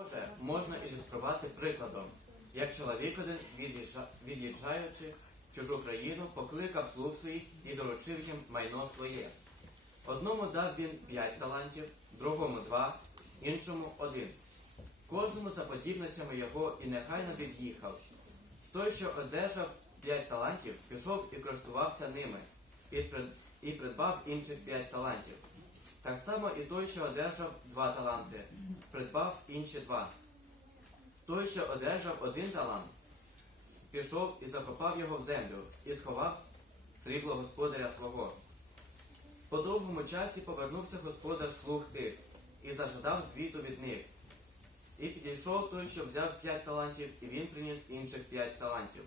Може, можна ілюструвати прикладом, як чоловік один, від'їжджаючи в чужу країну, покликав слуг своїх і доручив їм майно своє. Одному дав він п'ять талантів, другому два, іншому один. Кожному за подібностями його і нехайно від'їхав. Той, що одержав п'ять талантів, пішов і користувався ними, і придбав інших п'ять талантів. Так само і той, що одержав два таланти, придбав інші два. Той, що одержав один талант, пішов і закопав його в землю, і сховав срібло господаря свого. По довгому часі повернувся господар слуг тих і зажадав звіту від них. І підійшов той, що взяв п'ять талантів, і він приніс інших п'ять талантів.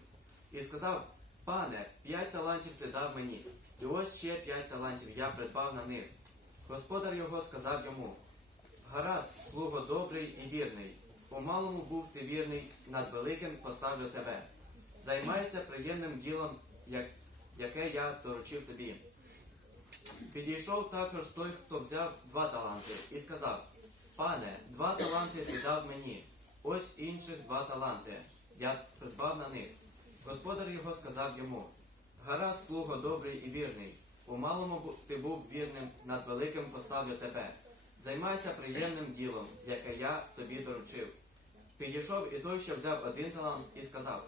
І сказав, пане, п'ять талантів ти дав мені, і ось ще п'ять талантів я придбав на них. Господар його сказав йому, гаразд, слуго добрий і вірний. У малому був ти вірний, над великим поставлю тебе. Займайся приємним ділом, як, яке я доручив тобі. Підійшов також той, хто взяв два таланти, і сказав: Пане, два таланти ти дав мені, ось інших два таланти. Я придбав на них. Господар його сказав йому: Гаразд, слуго добрий і вірний. У малому ти був вірним, над великим поставлю тебе. Займайся приємним ділом, яке я тобі доручив. Підійшов і той, що взяв один талант, і сказав: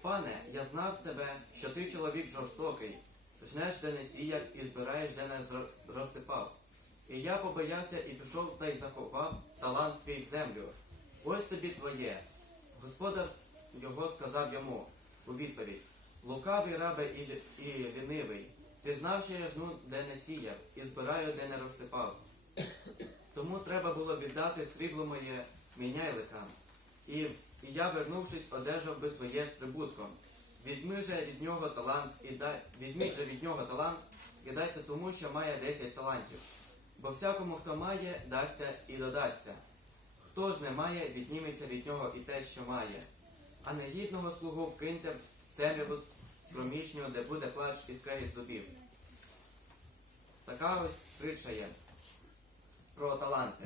Пане, я знав тебе, що ти чоловік жорстокий, жнеш, де не сіяв, і збираєш, де не розсипав. І я побоявся і пішов та й заховав талант твій в землю. Ось тобі твоє. Господар його сказав йому у відповідь: Лукавий рабе і, лінивий, ти знав, що я жну, де не сіяв, і збираю, де не розсипав. Тому треба було віддати срібло моє міняйликам. І, і я, вернувшись, одержав би своє з прибутком. Візьми же від нього талант і дай візьміть же від нього талант і дайте тому, що має 10 талантів. Бо всякому, хто має, дасться і додасться. Хто ж не має, відніметься від нього і те, що має. А негідного слугу вкиньте в темряву проміжню, де буде плач і скрегіт зубів. Така ось притча є про таланти.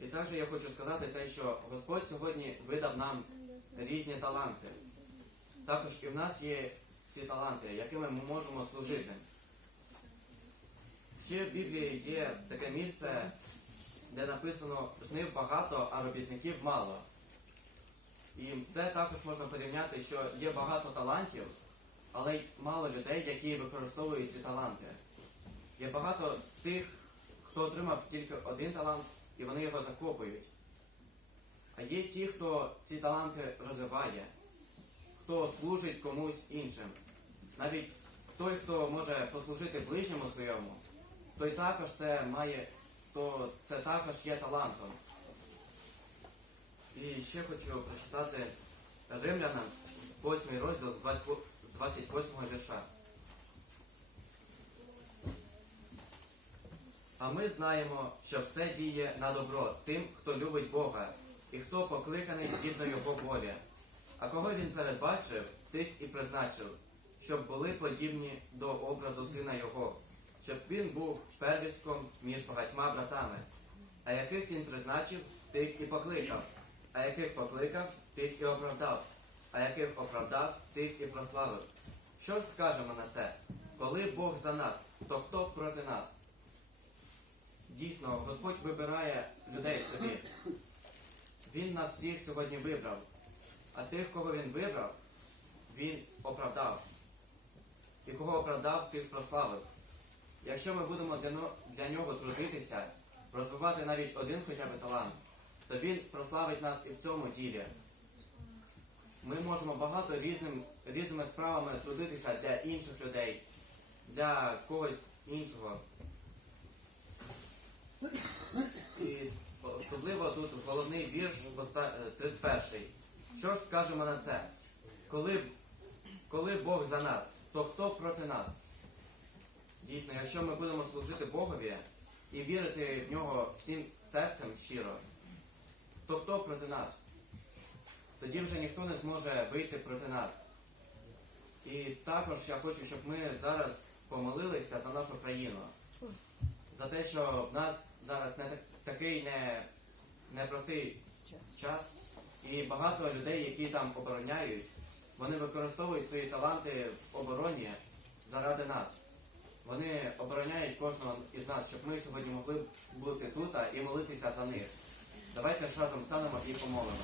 І також я хочу сказати те, що Господь сьогодні видав нам різні таланти. Також і в нас є ці таланти, якими ми можемо служити. Ще в Біблії є таке місце, де написано жнив багато, а робітників мало. І це також можна порівняти, що є багато талантів, але й мало людей, які використовують ці таланти. Є багато тих, хто отримав тільки один талант, і вони його закопують. А є ті, хто ці таланти розвиває, хто служить комусь іншим. Навіть той, хто може послужити ближньому своєму, той також це має, то це також є талантом. І ще хочу прочитати Римлянам 8 розділ 28 вірша. А ми знаємо, що все діє на добро тим, хто любить Бога, і хто покликаний згідно Його волі. А кого він передбачив, тих і призначив, щоб були подібні до образу сина Його, щоб він був первістком між багатьма братами. А яких він призначив, тих і покликав, а яких покликав, тих і оправдав, а яких оправдав, тих і прославив. Що ж скажемо на це? Коли Бог за нас, то хто проти нас? Дійсно, Господь вибирає людей собі. Він нас всіх сьогодні вибрав. А тих, кого він вибрав, він оправдав. І кого оправдав, тих прославив. Якщо ми будемо для, нього трудитися, розвивати навіть один хоча б талант, то він прославить нас і в цьому ділі. Ми можемо багато різним, різними справами трудитися для інших людей, для когось іншого. І особливо тут головний вірш поста- е, 31. Що ж скажемо на це? Коли, коли Бог за нас, то хто проти нас? Дійсно, якщо ми будемо служити Богові і вірити в нього всім серцем щиро, то хто проти нас? Тоді вже ніхто не зможе вийти проти нас. І також я хочу, щоб ми зараз помолилися за нашу країну за те, що в нас зараз не так- такий не, непростий час. І багато людей, які там обороняють, вони використовують свої таланти в обороні заради нас. Вони обороняють кожного із нас, щоб ми сьогодні могли бути тут і молитися за них. Давайте ж разом станемо і помолимо.